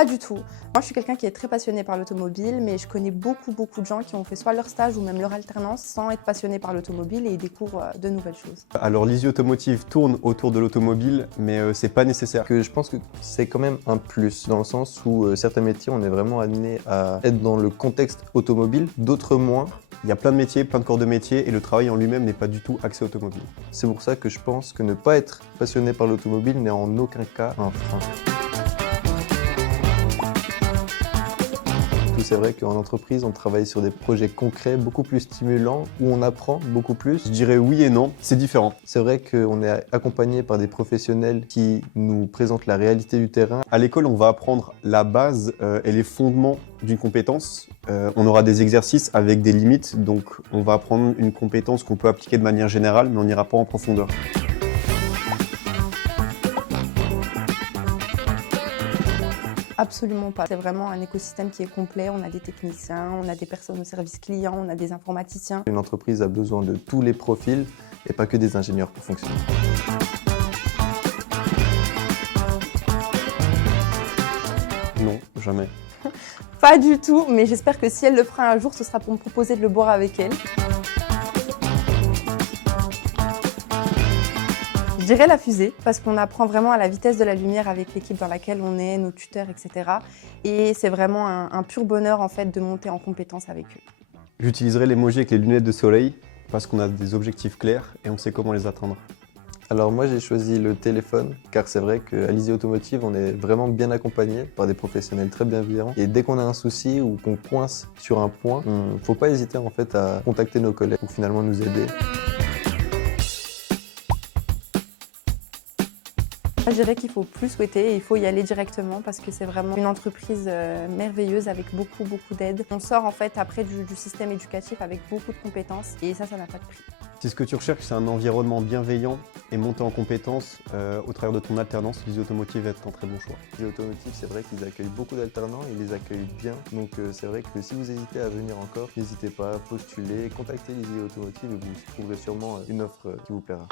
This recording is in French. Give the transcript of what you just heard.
Pas du tout. Moi, je suis quelqu'un qui est très passionné par l'automobile, mais je connais beaucoup de gens qui ont fait soit leur stage ou même leur alternance sans être passionnés par l'automobile et ils découvrent de nouvelles choses. Alors l'Easy Automotive tourne autour de l'automobile, mais c'est pas nécessaire. Je pense que c'est quand même un plus, dans le sens où certains métiers, on est vraiment amené à être dans le contexte automobile, d'autres moins. Il y a plein de métiers, plein de corps de métier, et le travail en lui-même n'est pas du tout axé automobile. C'est pour ça que je pense que ne pas être passionné par l'automobile n'est en aucun cas un frein. C'est vrai qu'en entreprise, on travaille sur des projets concrets, beaucoup plus stimulants, où on apprend beaucoup plus. Je dirais oui et non, c'est différent. C'est vrai qu'on est accompagné par des professionnels qui nous présentent la réalité du terrain. À l'école, on va apprendre la base et les fondements d'une compétence. On aura des exercices avec des limites, donc on va apprendre une compétence qu'on peut appliquer de manière générale, mais on n'ira pas en profondeur. Absolument pas. C'est vraiment un écosystème qui est complet. On a des techniciens, on a des personnes au service client, on a des informaticiens. Une entreprise a besoin de tous les profils et pas que des ingénieurs pour fonctionner. Non, jamais. Pas du tout, mais j'espère que si elle le fera un jour, ce sera pour me proposer de le boire avec elle. Je dirais la fusée, parce qu'on apprend vraiment à la vitesse de la lumière avec l'équipe dans laquelle on est, nos tuteurs, etc. Et c'est vraiment un pur bonheur en fait de monter en compétence avec eux. J'utiliserai l'emoji avec les lunettes de soleil parce qu'on a des objectifs clairs et on sait comment les atteindre. Alors moi j'ai choisi le téléphone car c'est vrai qu'à l'Easy Automotive on est vraiment bien accompagné par des professionnels très bienveillants et dès qu'on a un souci ou qu'on coince sur un point, il ne faut pas hésiter en fait à contacter nos collègues pour finalement nous aider. Je dirais qu'il faut plus souhaiter et il faut y aller directement parce que c'est vraiment une entreprise merveilleuse avec beaucoup d'aide. On sort en fait après du système éducatif avec beaucoup de compétences et ça n'a pas de prix. Si ce que tu recherches, c'est un environnement bienveillant et monter en compétences au travers de ton alternance, l'Easy Automotive va être un très bon choix. L'Easy Automotive, c'est vrai qu'ils accueillent beaucoup d'alternants, ils les accueillent bien. Donc c'est vrai que si vous hésitez à venir encore, n'hésitez pas à postuler, contactez l'Easy Automotive et vous trouverez sûrement une offre qui vous plaira.